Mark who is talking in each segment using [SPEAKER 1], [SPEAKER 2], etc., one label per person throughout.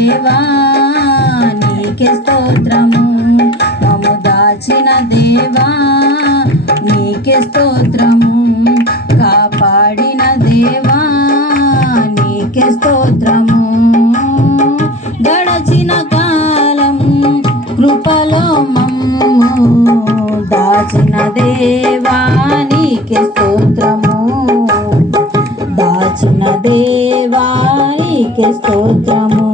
[SPEAKER 1] దేవా నీకే స్తోత్రము. మము దాచిన దేవా నీకే స్తోత్రము. కాపాడిన దేవా నీకే స్తోత్రము. గడచిన కాలం కృపలో మమ్ము. దాచిన దేవా నీకే స్తోత్రము. దాచిన దేవానికి స్తోత్రము.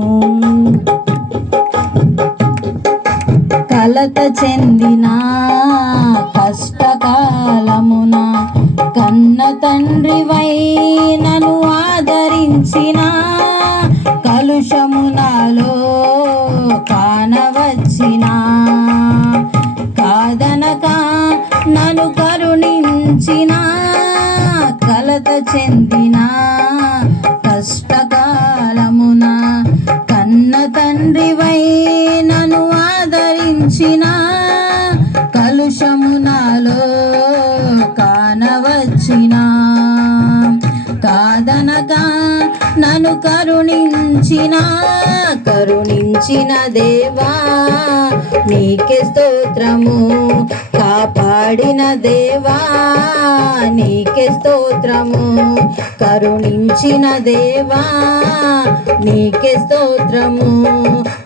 [SPEAKER 1] చెందిన కష్టకాలమున కన్న తండ్రివై నన్ను ఆదరించిన కలుషమునాలో కానవచ్చిన. కాదనక నన్ను కరుణించిన కలత చెందిన కష్టకాలమున కన్న తండ్రివై నన్ను కలుషము నాలో కానవచ్చిన. కాదనగా నన్ను కరుణించిన కరుణించిన దేవా నీకే స్తోత్రము కాపాడిన దేవా నీకే స్తోత్రము కరుణించిన దేవా నీకే స్తోత్రము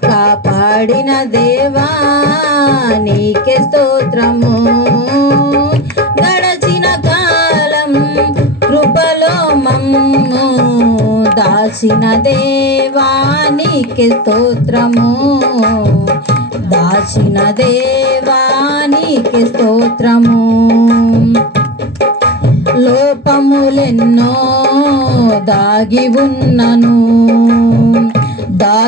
[SPEAKER 1] కాపాడిన దేవా నీకే స్తోత్రము. గడచిన కాలం కృపలో మమ్ము. దాచిన దేవా నీకే స్తోత్రము. దాచిన దేవా నీకే స్తోత్రము. లోపములెన్నో దాగి ఉన్నను.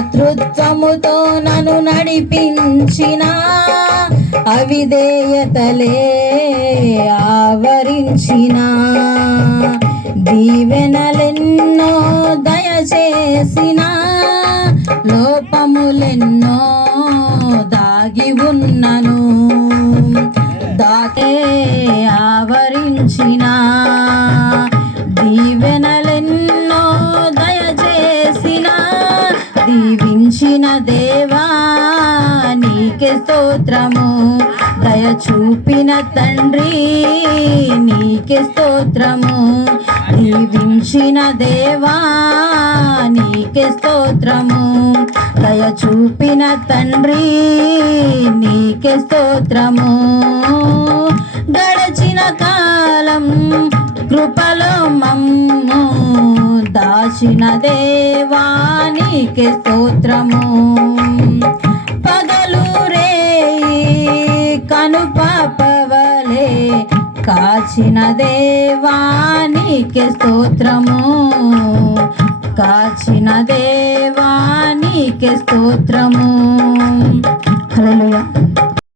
[SPEAKER 1] శత్రుత్వముతో నన్ను నడిపించిన అవిధేయతలే ఆవరించిన. దీవెనలెన్నో దయచేసిన లోపములెన్నో దాగి ఉన్నను. దాకే ఆవరించిన. దీవించిన దేవా నీకే స్తోత్రము. దయ చూపిన తండ్రి నీకే స్తోత్రము. దీవించిన దేవా నీకే స్తోత్రము. దయ చూపిన తండ్రి నీకే స్తోత్రము. గడచిన కాలం కృపలో మమ్ము దాచిన దేవానికి స్తోత్రము. పగలు రే కను పాపవలే కాచిన దేవానికి స్తోత్రము. కాచిన దేవానికి స్తోత్రము. హలో